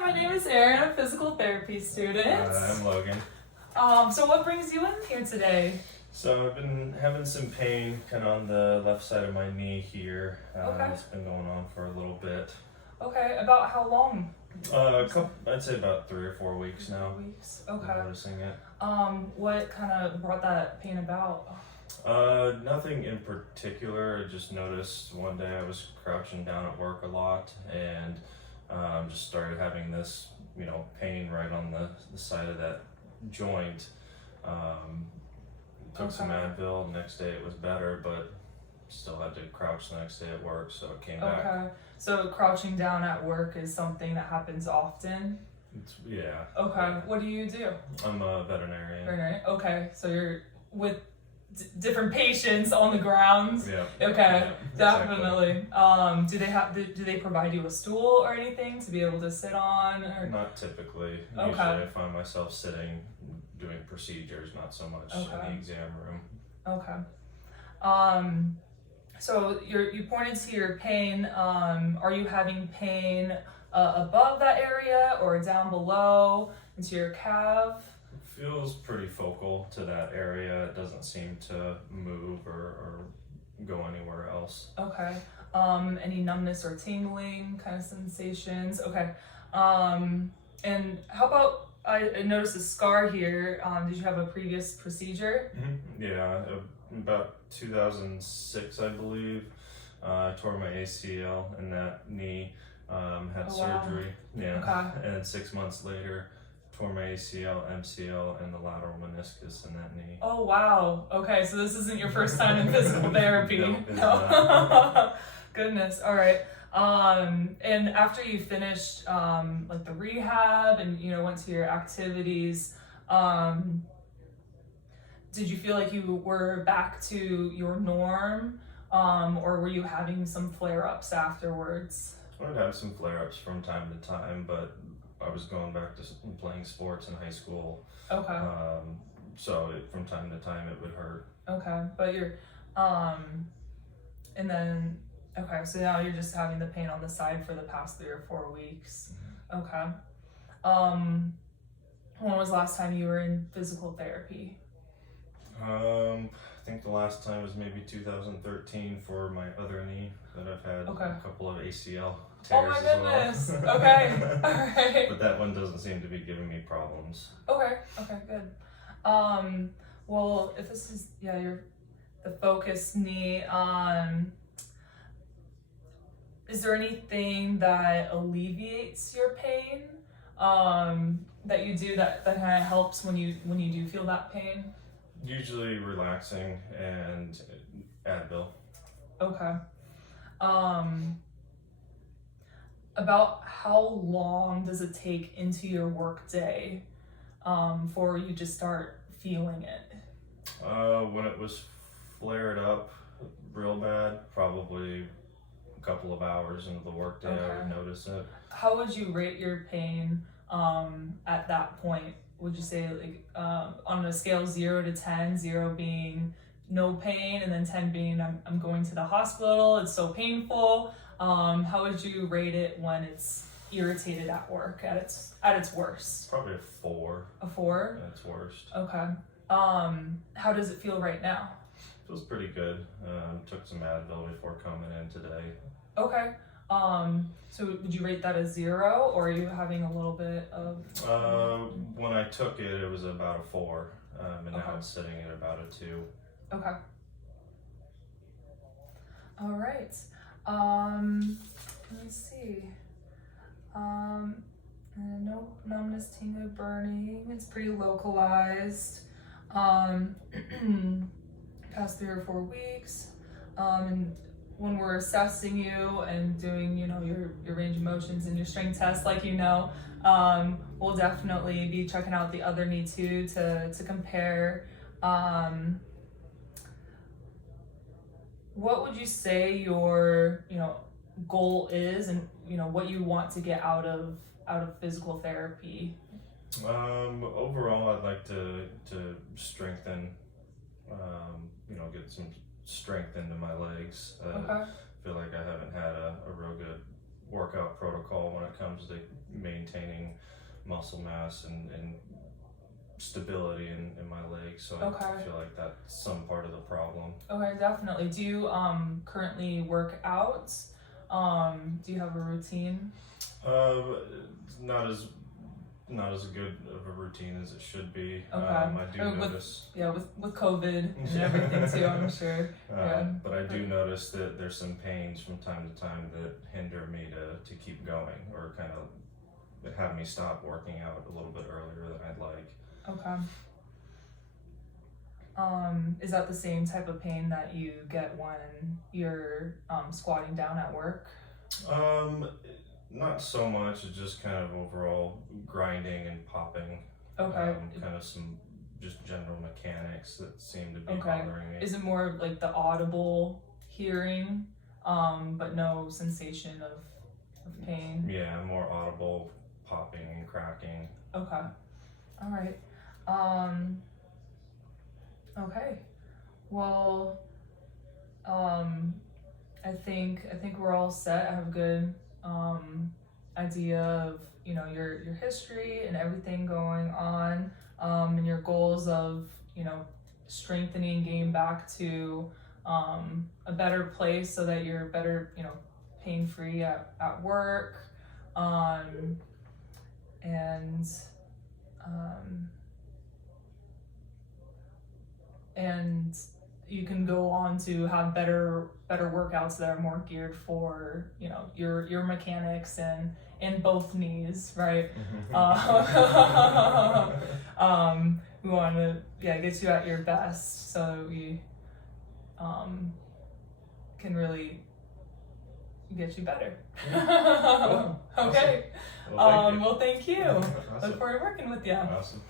my name is Erin. I'm a physical therapy student. I'm Logan. So what brings you in here today? So I've been having some pain kind of on the left side of my knee here. Okay. It's been going on for a little bit. Okay, about how long? I'd say about 3 or 4 weeks now. Weeks. I'm Okay. noticing it. What kind of brought that pain about? Nothing in particular. I just noticed one day I was crouching down at work a lot and just started having this, pain right on the side of that joint. Took some Advil. The next day it was better, but still had to crouch the next day at work, so it came back. Okay. So crouching down at work is something that happens often? Yeah. Okay. What do you do? I'm a veterinarian. Veterinary. Okay. So you're with different patients on the ground? Yeah. Okay. Yeah, Definitely. Do they provide you a stool or anything to be able to sit on? Or? Not typically. Okay. Usually I find myself sitting doing procedures, not so much in the exam room. Okay. So you pointed to your pain. Are you having pain above that area or down below into your calf? It feels pretty focal to that area. It doesn't seem to move or go anywhere else. Okay. Any numbness or tingling kind of sensations? Okay. And how about, I noticed a scar here. Did you have a previous procedure? Mm-hmm. Yeah, about 2006, I believe. I tore my ACL in that knee. Had surgery. Wow. Yeah. Okay. And then 6 months later, tore my ACL, MCL, and the lateral meniscus in that knee. Oh wow. Okay, so this isn't your first time in physical therapy. No, it's not. Goodness. All right. And after you finished like the rehab and went to your activities, did you feel like you were back to your norm, or were you having some flare-ups afterwards? I'd have some flare-ups from time to time, but I was going back to playing sports in high school. Okay. So from time to time it would hurt. Okay, but you're, and then, okay, so now you're just having the pain on the side for the past 3 or 4 weeks. Okay. When was the last time you were in physical therapy? I think the last time was maybe 2013 for my other knee that I've had a couple of ACL tears. Oh my goodness. As well. Okay. All right. But that one doesn't seem to be giving me problems. Okay. Okay. Good. Well, if this is the focus knee, is there anything that alleviates your pain that you do that kind of helps when you do feel that pain? Usually relaxing and Advil. Okay. About how long does it take into your work day for you to start feeling it? When it was flared up real bad, probably a couple of hours into the workday, I would notice it. How would you rate your pain at that point? Would you say like on a scale 0 to 10, 0 being no pain and then 10 being I'm going to the hospital, it's so painful? How would you rate it when it's irritated at work at its worst? Probably a 4. A 4? At its worst. Okay. How does it feel right now? Feels pretty good. Took some Advil before coming in today. Okay. So would you rate that a 0, or are you having a little bit of? When I took it, it was about a 4, and now it's sitting at about a 2. Okay. All right. Let's see. No numbness, tingling, burning. It's pretty localized. Past 3 or 4 weeks. And when we're assessing you and doing, your range of motions and your strength test, we'll definitely be checking out the other knee too to compare. What would you say your, goal is, and what you want to get out of physical therapy? Overall, I'd like to strengthen, get some strength into my legs. I feel like I haven't had a real good workout protocol when it comes to maintaining muscle mass and stability in my legs. So Okay. I feel like that's some part of the problem. Okay, definitely. Do you currently work out? Do you have a routine? Not as good of a routine as it should be. Okay. I do With- notice. Yeah, with COVID and everything too, I'm sure. Yeah. But I do notice that there's some pains from time to time that hinder me to keep going, or kind of have me stop working out a little bit earlier than I'd like. Okay. Is that the same type of pain that you get when you're squatting down at work? Not so much. It's just kind of overall grinding and popping. Okay. Kind of some just general mechanics that seem to be Okay. bothering me. Is it more of like the audible hearing, but no sensation of pain? Yeah, more audible popping and cracking. Okay. All right. Okay. Well, I think we're all set. I have a good idea of your history and everything going on, and your goals of strengthening, getting back to a better place so that you're better pain free at work, and you can go on to have better workouts that are more geared for your mechanics and both knees, right? We want to get you at your best so that we can really get you better. Cool. Okay. Well, thank you. Well, thank you. Awesome. Look forward to working with you. Awesome.